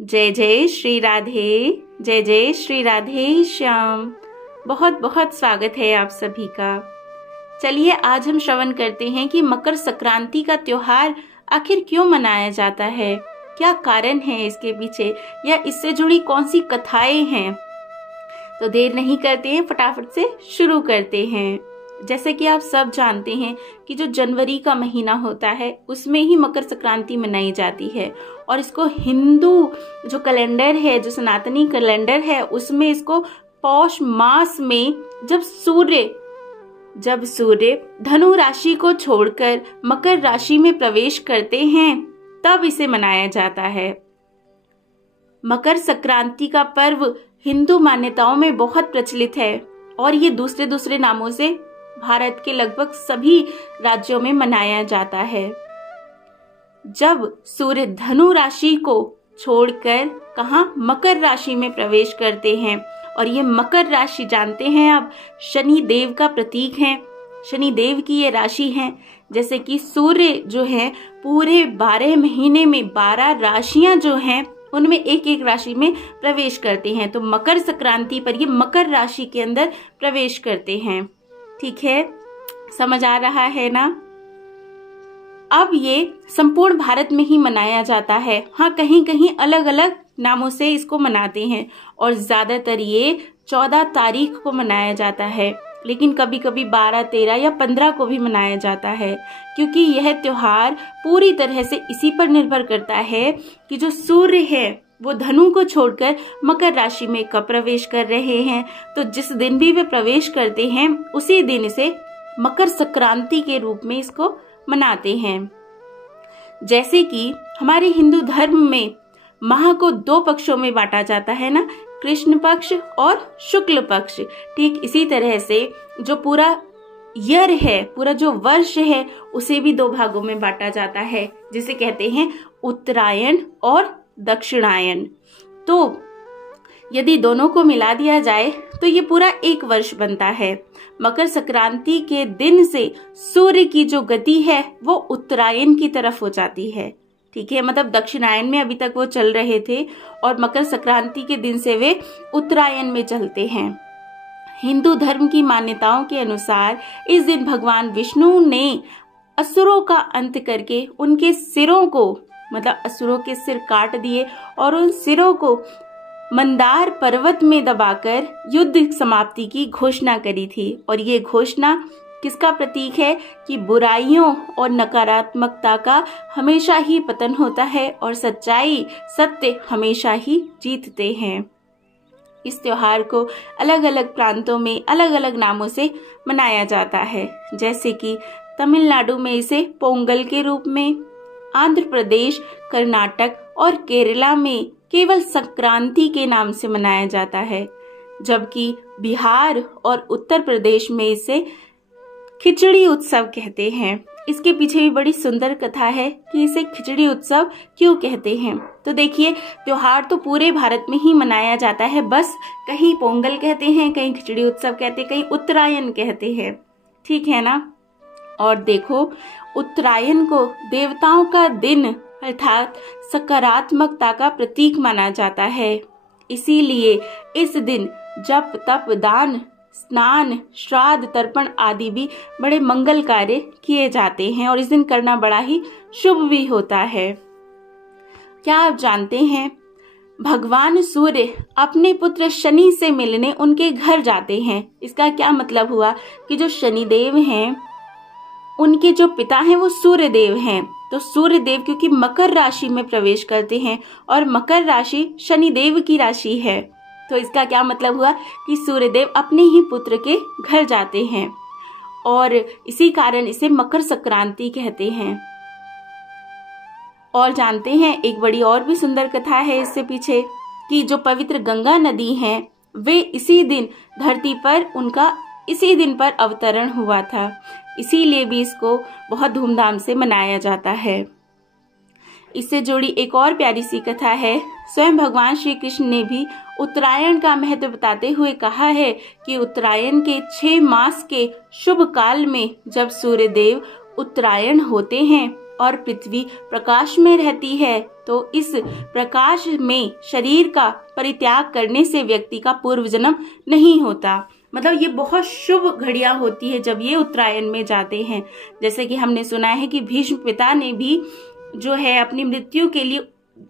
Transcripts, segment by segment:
जय जय श्री राधे, जय जय श्री राधे श्याम। बहुत बहुत स्वागत है आप सभी का। चलिए आज हम श्रवण करते हैं कि मकर संक्रांति का त्योहार आखिर क्यों मनाया जाता है, क्या कारण है इसके पीछे, या इससे जुड़ी कौन सी कथाएं हैं। तो देर नहीं करते हैं, फटाफट से शुरू करते हैं। जैसे कि आप सब जानते हैं कि जो जनवरी का महीना होता है उसमें ही मकर संक्रांति मनाई जाती है, और इसको हिंदू जो कैलेंडर है, जो सनातनी कैलेंडर है, उसमें इसको पौष मास में जब सूर्य धनु राशि को छोड़कर मकर राशि में प्रवेश करते हैं तब इसे मनाया जाता है। मकर संक्रांति का पर्व हिंदू मान्यताओं में बहुत प्रचलित है और ये दूसरे दूसरे नामों से भारत के लगभग सभी राज्यों में मनाया जाता है। जब सूर्य धनु राशि को छोड़कर मकर राशि में प्रवेश करते हैं, और ये मकर राशि जानते हैं आप शनि देव का प्रतीक है, शनि देव की ये राशि है। जैसे कि सूर्य जो है पूरे 12 महीने में 12 राशियां जो हैं उनमें एक एक राशि में प्रवेश करते हैं, तो मकर संक्रांति पर ये मकर राशि के अंदर प्रवेश करते हैं। ठीक है, समझ आ रहा है ना। अब ये संपूर्ण भारत में ही मनाया जाता है। हाँ, कहीं कहीं अलग अलग नामों से इसको मनाते हैं, और ज्यादातर ये 14 तारीख को मनाया जाता है, लेकिन कभी कभी 12, 13 या 15 को भी मनाया जाता है, क्योंकि यह त्योहार पूरी तरह से इसी पर निर्भर करता है कि जो सूर्य है वो धनु को छोड़कर मकर राशि में कब प्रवेश कर रहे हैं। तो जिस दिन भी वे प्रवेश करते हैं उसी दिन इसे मकर संक्रांति के रूप में इसको मनाते हैं। जैसे कि हमारे हिंदू धर्म में माह को 2 पक्षों में बांटा जाता है ना, कृष्ण पक्ष और शुक्ल पक्ष। ठीक इसी तरह से जो पूरा ईयर है, पूरा जो वर्ष है, उसे भी 2 भागों में बांटा जाता है, जिसे कहते हैं उत्तरायण और दक्षिणायन। तो यदि दोनों को मिला दिया जाए तो ये पूरा एक वर्ष बनता है। मकर संक्रांति के दिन से सूर्य की जो गति है वो उत्तरायण की तरफ हो जाती है। ठीक है, मतलब दक्षिणायन में अभी तक वो चल रहे थे और मकर संक्रांति के दिन से वे उत्तरायण में चलते हैं। हिंदू धर्म की मान्यताओं के अनुसार इस दिन भगवान विष्णु ने असुरों का अंत करके उनके सिरों को, मतलब असुरों के सिर काट दिए और उन सिरों को मंदार पर्वत में दबाकर युद्ध समाप्ति की घोषणा करी थी। और ये घोषणा किसका प्रतीक है कि बुराइयों और नकारात्मकता का हमेशा ही पतन होता है और सच्चाई, सत्य हमेशा ही जीतते हैं। इस त्योहार को अलग अलग प्रांतों में अलग अलग नामों से मनाया जाता है। जैसे कि तमिलनाडु में इसे पोंगल के रूप में, आंध्र प्रदेश, कर्नाटक और केरला में केवल संक्रांति के नाम से मनाया जाता है, जबकि बिहार और उत्तर प्रदेश में इसे खिचड़ी उत्सव कहते हैं। इसके पीछे भी बड़ी सुंदर कथा है कि इसे खिचड़ी उत्सव क्यों कहते हैं। तो देखिए, त्योहार तो पूरे भारत में ही मनाया जाता है, बस कहीं पोंगल कहते हैं, कहीं खिचड़ी उत्सव कहते हैं, कहीं उत्तरायण कहते हैं। ठीक है ना। और देखो, उत्तरायण को देवताओं का दिन अर्थात सकारात्मकता का प्रतीक माना जाता है। इसीलिए इस दिन जप, तप, दान, स्नान, श्राद्ध, तर्पण आदि भी बड़े मंगल कार्य किए जाते हैं, और इस दिन करना बड़ा ही शुभ भी होता है। क्या आप जानते हैं, भगवान सूर्य अपने पुत्र शनि से मिलने उनके घर जाते हैं। इसका क्या मतलब हुआ कि जो शनिदेव हैं उनके जो पिता हैं वो सूर्य देव हैं। तो सूर्य देव क्योंकि मकर राशि में प्रवेश करते हैं, और मकर राशि शनिदेव की राशि है, तो इसका क्या मतलब हुआ कि सूर्य देव अपने ही पुत्र के घर जाते हैं, और इसी कारण इसे मकर संक्रांति कहते हैं। और जानते हैं, एक बड़ी और भी सुंदर कथा है इससे पीछे, कि जो पवित्र गंगा नदी है वे इसी दिन धरती पर उनका इसी दिन पर अवतरण हुआ था, इसीलिए भी इसको बहुत धूमधाम से मनाया जाता है। इससे जुड़ी एक और प्यारी सी कथा है। स्वयं भगवान श्री कृष्ण ने भी उत्तरायण का महत्व बताते हुए कहा है कि उत्तरायण के 6 मास के शुभ काल में जब सूर्य देव उत्तरायण होते हैं और पृथ्वी प्रकाश में रहती है, तो इस प्रकाश में शरीर का परित्याग करने से व्यक्ति का पूर्व जन्म नहीं होता। मतलब ये बहुत शुभ घड़ियां होती है जब ये उत्तरायण में जाते हैं। जैसे कि हमने सुना है कि भीष्म पिता ने भी जो है अपनी मृत्यु के लिए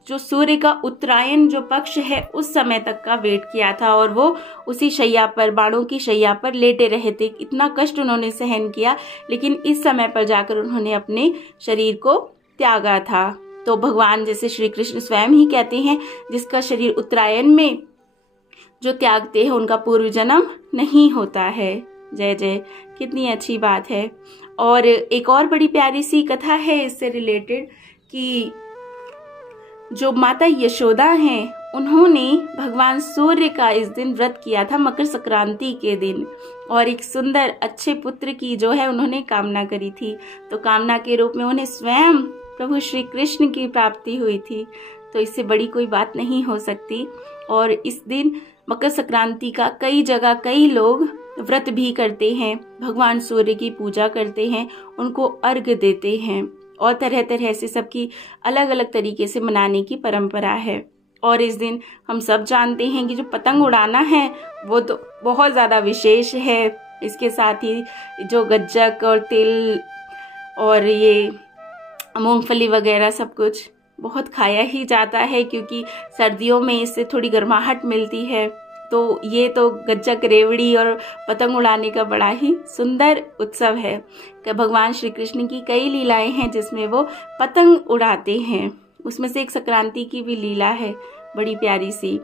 जो सूर्य का उत्तरायण जो पक्ष है उस समय तक का वेट किया था, और वो उसी शैया पर, बाणों की शैया पर लेटे रहे थे। इतना कष्ट उन्होंने सहन किया, लेकिन इस समय पर जाकर उन्होंने अपने शरीर को त्यागा था। तो भगवान जैसे श्री कृष्ण स्वयं ही कहते हैं, जिसका शरीर उत्तरायण में जो त्यागते हैं उनका पूर्व जन्म नहीं होता है। जय जय, कितनी अच्छी बात है। और एक और बड़ी प्यारी सी कथा है इससे रिलेटेड कि जो माता यशोदा हैं उन्होंने भगवान सूर्य का इस दिन व्रत किया था, मकर संक्रांति के दिन, और एक सुंदर अच्छे पुत्र की जो है उन्होंने कामना करी थी। तो कामना के रूप में उन्हें स्वयं प्रभु श्री कृष्ण की प्राप्ति हुई थी। तो इससे बड़ी कोई बात नहीं हो सकती। और इस दिन मकर संक्रांति का कई जगह कई लोग व्रत भी करते हैं, भगवान सूर्य की पूजा करते हैं, उनको अर्घ्य देते हैं, और तरह तरह से सबकी अलग अलग तरीके से मनाने की परंपरा है। और इस दिन हम सब जानते हैं कि जो पतंग उड़ाना है वो तो बहुत ज़्यादा विशेष है। इसके साथ ही जो गज्जक और तिल और ये मूंगफली वगैरह सब कुछ बहुत खाया ही जाता है, क्योंकि सर्दियों में इससे थोड़ी गर्माहट मिलती है। तो ये तो गज्जक, रेवड़ी और पतंग उड़ाने का बड़ा ही सुंदर उत्सव है। कि भगवान श्री कृष्ण की कई लीलाएं हैं जिसमें वो पतंग उड़ाते हैं। उसमें से एक संक्रांति की भी लीला है बड़ी प्यारी सी।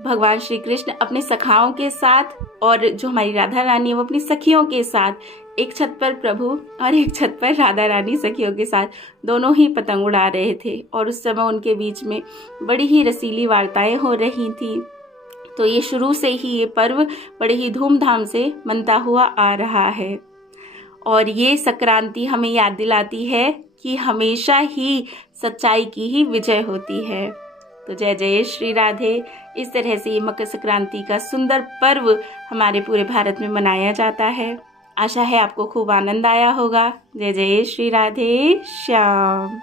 भगवान श्री कृष्ण अपने सखाओं के साथ और जो हमारी राधा रानी है वो अपनी सखियों के साथ एक छत पर प्रभु और एक छत पर राधा रानी सखियों के साथ दोनों ही पतंग उड़ा रहे थे, और उस समय उनके बीच में बड़ी ही रसीली वार्ताएं हो रही थी। तो ये शुरू से ही ये पर्व बड़े ही धूमधाम से मनता हुआ आ रहा है। और ये संक्रांति हमें याद दिलाती है कि हमेशा ही सच्चाई की ही विजय होती है। तो जय जय श्री राधे। इस तरह से ये मकर संक्रांति का सुंदर पर्व हमारे पूरे भारत में मनाया जाता है। आशा है आपको खूब आनंद आया होगा। जय जय श्री राधे श्याम।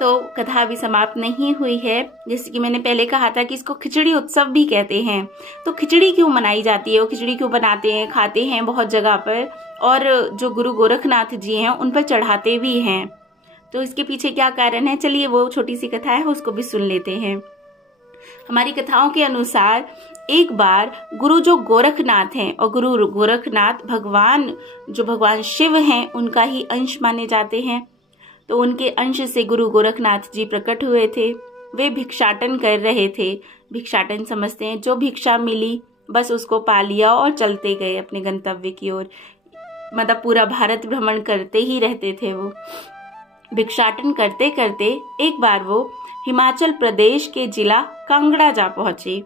तो कथा अभी समाप्त नहीं हुई है। जैसे कि मैंने पहले कहा था कि इसको खिचड़ी उत्सव भी कहते हैं। तो खिचड़ी क्यों मनाई जाती है, वो खिचड़ी क्यों बनाते हैं, खाते हैं बहुत जगह पर, और जो गुरु गोरखनाथ जी हैं उन पर चढ़ाते भी हैं। तो इसके पीछे क्या कारण है, चलिए वो छोटी सी कथा है उसको भी सुन लेते हैं। हमारी कथाओं के अनुसार एक बार गुरु जो गोरखनाथ हैं, और गुरु गोरखनाथ भगवान शिव हैं उनका ही अंश माने जाते हैं। तो उनके अंश से गुरु गोरखनाथ जी प्रकट हुए थे। वे भिक्षाटन कर रहे थे। भिक्षाटन समझते हैं जो भिक्षा मिली बस उसको पा लिया और चलते गए अपने गंतव्य की ओर। मतलब पूरा भारत भ्रमण करते ही रहते थे वो। भिक्षाटन करते करते एक बार वो हिमाचल प्रदेश के जिला कांगड़ा जा पहुंचे।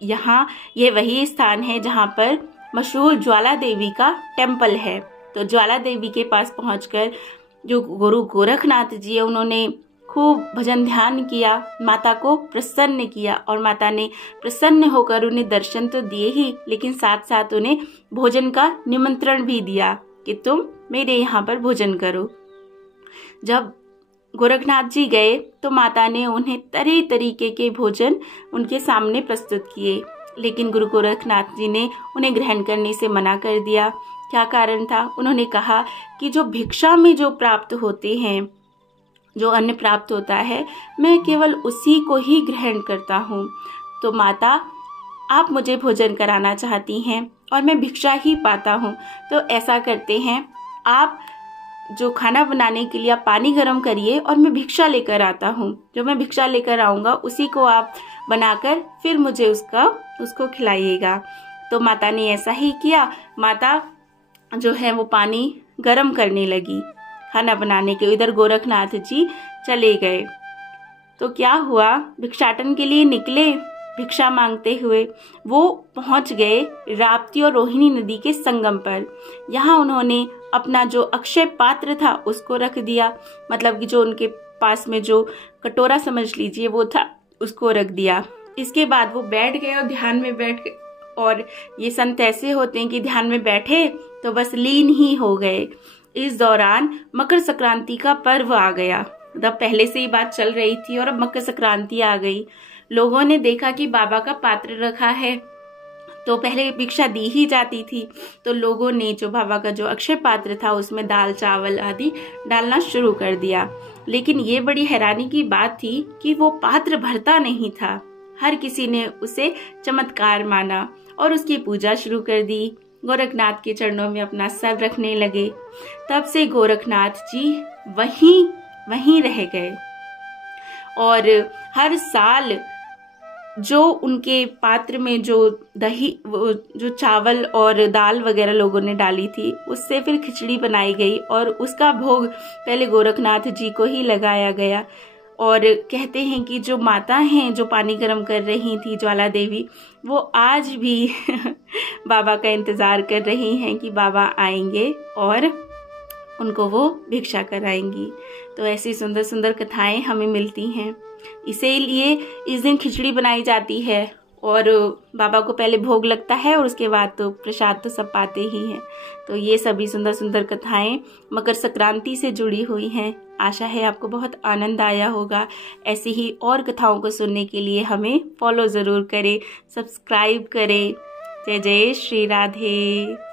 यहाँ ये वही स्थान है जहाँ पर मशहूर ज्वाला देवी का टेम्पल है। तो ज्वाला देवी के पास पहुंचकर जो गुरु गोरखनाथ जी है उन्होंने खूब भजन ध्यान किया, माता को प्रसन्न किया, और माता ने प्रसन्न होकर उन्हें दर्शन तो दिए ही, लेकिन साथ साथ उन्हें भोजन का निमंत्रण भी दिया कि तुम मेरे यहाँ पर भोजन करो। जब गोरखनाथ जी गए तो माता ने उन्हें तरह तरीके के भोजन उनके सामने प्रस्तुत किए, लेकिन गुरु गोरखनाथ जी ने उन्हें ग्रहण करने से मना कर दिया। क्या कारण था? उन्होंने कहा कि जो भिक्षा में जो प्राप्त होते हैं, जो अन्न प्राप्त होता है, मैं केवल उसी को ही ग्रहण करता हूँ। तो माता, आप मुझे भोजन कराना चाहती हैं और मैं भिक्षा ही पाता हूँ, तो ऐसा करते हैं, आप जो खाना बनाने के लिए आप पानी गर्म करिए और मैं भिक्षा लेकर आता हूँ। जो मैं भिक्षा लेकर आऊँगा उसी को आप बनाकर फिर मुझे उसको खिलाइएगा। तो माता ने ऐसा ही किया। माता जो है वो पानी गर्म करने लगी खाना बनाने के। इधर गोरखनाथ जी चले गए। तो क्या हुआ, भिक्षाटन के लिए निकले भिक्षा मांगते हुए। वो पहुंच गए राप्ती और रोहिणी नदी के संगम पर। यहाँ उन्होंने अपना जो अक्षय पात्र था उसको रख दिया। मतलब कि जो उनके पास में जो कटोरा समझ लीजिए वो था, उसको रख दिया। इसके बाद वो बैठ गए और ध्यान में बैठ गए। और ये संत ऐसे होते हैं कि ध्यान में बैठे तो बस लीन ही हो गए। इस दौरान मकर संक्रांति का पर्व आ गया। मतलब पहले से ही बात चल रही थी और अब मकर संक्रांति आ गई। लोगों ने देखा कि बाबा का पात्र रखा है, तो पहले भिक्षा दी ही जाती थी, तो लोगों ने जो बाबा का जो अक्षय पात्र था उसमें दाल चावल आदि डालना शुरू कर दिया। लेकिन ये बड़ी हैरानी की बात थी कि वो पात्र भरता नहीं था। हर किसी ने उसे चमत्कार माना और उसकी पूजा शुरू कर दी। गोरखनाथ के चरणों में अपना सर रखने लगे। तब से गोरखनाथ जी वहीं रह गए और हर साल जो उनके पात्र में जो दही, जो चावल और दाल वगैरह लोगों ने डाली थी, उससे फिर खिचड़ी बनाई गई और उसका भोग पहले गोरखनाथ जी को ही लगाया गया। और कहते हैं कि जो माता हैं जो पानी गर्म कर रही थी, ज्वाला देवी, वो आज भी बाबा का इंतज़ार कर रही हैं कि बाबा आएंगे और उनको वो भिक्षा कराएंगी। तो ऐसी सुंदर सुंदर कथाएं हमें मिलती हैं। इसीलिए इस दिन खिचड़ी बनाई जाती है और बाबा को पहले भोग लगता है और उसके बाद तो प्रसाद तो सब पाते ही हैं। तो ये सभी सुंदर सुंदर कथाएं मकर संक्रांति से जुड़ी हुई हैं। आशा है आपको बहुत आनंद आया होगा। ऐसी ही और कथाओं को सुनने के लिए हमें फॉलो ज़रूर करें, सब्सक्राइब करें। जय जय श्री राधे।